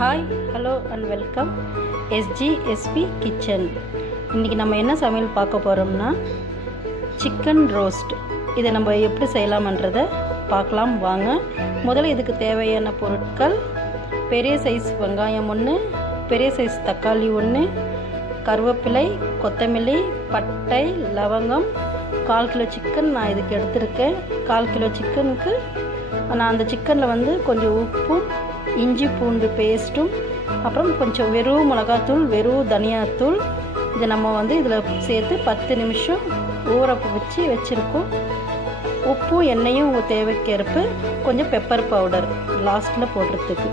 Hi hello and welcome SGSV kitchen. இன்றைக்கி நம்ம என்ன சமையல் பார்க்க போகிறோம்னா சிக்கன் ரோஸ்ட். இதை நம்ம எப்படி செய்யலாம்ன்றதை பார்க்கலாம் வாங்க. முதல்ல இதுக்கு தேவையான பொருட்கள்: பெரிய சைஸ் வெங்காயம் 1, பெரிய சைஸ் தக்காளி 1, கருவேப்பிலை, கொத்தமல்லி, பட்டை, லவங்கம், 1/4 கிலோ சிக்கன் நான் இதுக்கு எடுத்திருக்கேன். 1/4 கிலோ சிக்கனுக்கு நான் அந்த சிக்கனில் கொஞ்சம் உப்பும், இஞ்சி பூண்டு பேஸ்ட்டும், அப்புறம் கொஞ்சம் வெறும் மிளகாத்தூள், வெறும் தனியாத்தூள் இதை நம்ம இதில் சேர்த்து 10 நிமிஷம் ஊற வச்சுருக்கோம். உப்பும் எண்ணெயும் உங்கள் தேவைக்கேற்ப, கொஞ்சம் பெப்பர் பவுடர் லாஸ்ட்டில் போடுறதுக்கு.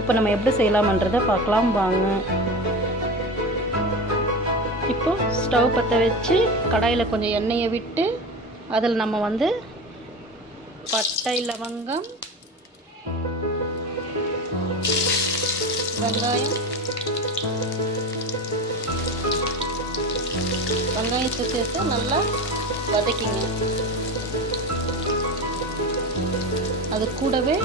இப்போ நம்ம எப்படி செய்யலாம்ன்றதை பார்க்கலாம் வாங்க. இப்போ ஸ்டவ் பற்ற வச்சு கடாயில் கொஞ்சம் எண்ணெயை விட்டு அதில் நம்ம பட்டை, லவங்கம், வெங்காயத்தை சேர்த்து நல்லா வதக்கிங்க. அது கூடவே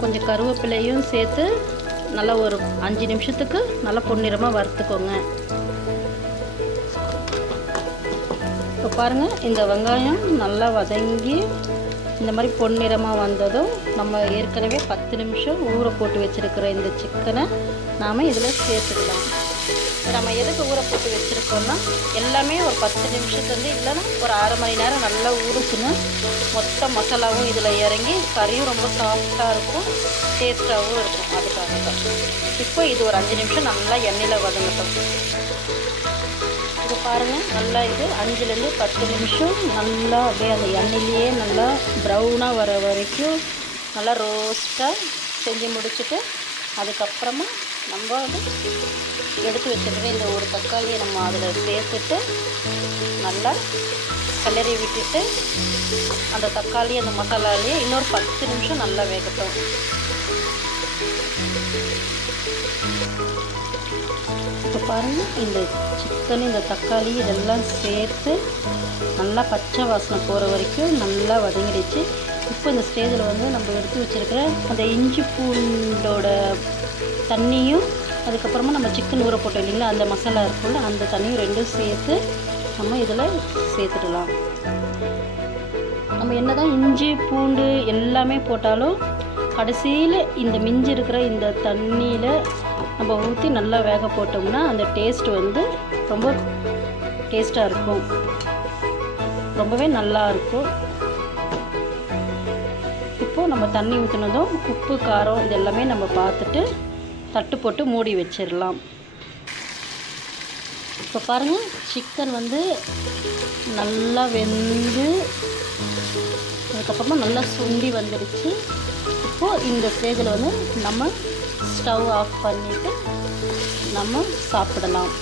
கொஞ்சம் கருவேப்பிலையும் சேர்த்து நல்லா ஒரு 5 நிமிஷத்துக்கு நல்லா பொன்னிறமாக வறுத்துக்கோங்க. இப்போ பாருங்கள், இந்த வெங்காயம் நல்லா வதங்கி இந்த மாதிரி பொன்னிறமாக வந்ததும் நம்ம ஏற்கனவே 10 நிமிஷம் ஊற போட்டு வச்சுருக்கிற இந்த சிக்கனை நாம் இதில் சேர்த்துக்கலாம். நம்ம எதுக்கு ஊற போட்டு வச்சுருக்கோம்னா, எல்லாமே ஒரு 10 நிமிஷத்துலேருந்து இல்லைன்னா ஒரு 1/2 மணி நேரம் நல்லா ஊறுச்சுன்னா மொத்த மசாலாவும் இதில் இறங்கி கறியும் ரொம்ப சாஃப்டாக இருக்கும், டேஸ்ட்டாகவும் இருக்கும். அதுக்காக தான். இப்போ இது ஒரு 5 நிமிஷம் நல்லா எண்ணெயில் வதங்கட்டும். இது பாருங்கள், நல்லா இது 5லேருந்து 10 நிமிஷம் நல்லா அப்படியே அந்த எண்ணெயிலேயே நல்லா ப்ரௌனாக வர வரைக்கும் நல்லா ரோஸ்ட்டாக செஞ்சு முடிச்சுட்டு, அதுக்கப்புறமா நம்ம எடுத்து வச்சுருக்க இந்த ஒரு தக்காளியை நம்ம அதில் சேர்த்துட்டு நல்லா கிளறி விட்டுட்டு, அந்த தக்காளி அந்த மசாலாலேயே இன்னொரு 10 நிமிஷம் நல்லா வேகட்டும். இப்போ பாருங்கள், இந்த சிக்கன், இந்த தக்காளி இதெல்லாம் சேர்த்து நல்லா பச்சை வாசனை போகிற வரைக்கும் நல்லா வதங்கிடுச்சு. இப்போ இந்த ஸ்டேஜில் நம்ம எடுத்து வச்சுருக்கிற அந்த இஞ்சி பூண்டோட தண்ணியும், அதுக்கப்புறமா நம்ம சிக்கன் ஊற போட்டோம் இல்லைங்களா, அந்த மசாலா இருக்குல்ல, அந்த தண்ணியும் ரெண்டும் சேர்த்து நம்ம இதில் சேர்த்துடலாம். நம்ம என்ன தான் இஞ்சி பூண்டு எல்லாமே போட்டாலும் கடைசியில் இந்த மிஞ்சி இருக்கிற இந்த தண்ணியில் நம்ம ஊற்றி நல்லா வேக போட்டோம்னா அந்த டேஸ்ட் ரொம்ப டேஸ்ட்டாக இருக்கும், ரொம்பவே நல்லா இருக்கும். இப்போது நம்ம தண்ணி ஊற்றினதும் உப்பு, காரம் இது எல்லாமே நம்ம பார்த்துட்டு தட்டு போட்டு மூடி வச்சிடலாம். இப்போ பாருங்கள், சிக்கன் நல்லா வெந்து அதுக்கப்புறமா நல்லா சுண்டி வந்துடுச்சு. இப்போது இந்த ஸ்டேஜில் நம்ம ஸ்டவ் ஆஃப் பண்ணிவிட்டு நம்ம சாப்பிடலாம்.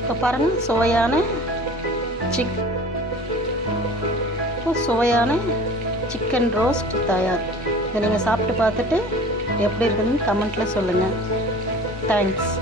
இப்போ பாருங்கள், சுவையான சிக்கன் ரோஸ்ட் தயார். இதை நீங்கள் சாப்பிட்டு பார்த்துட்டு எப்படி இருக்குதுன்னு கமெண்ட்டில் சொல்லுங்கள். தேங்க்ஸ்.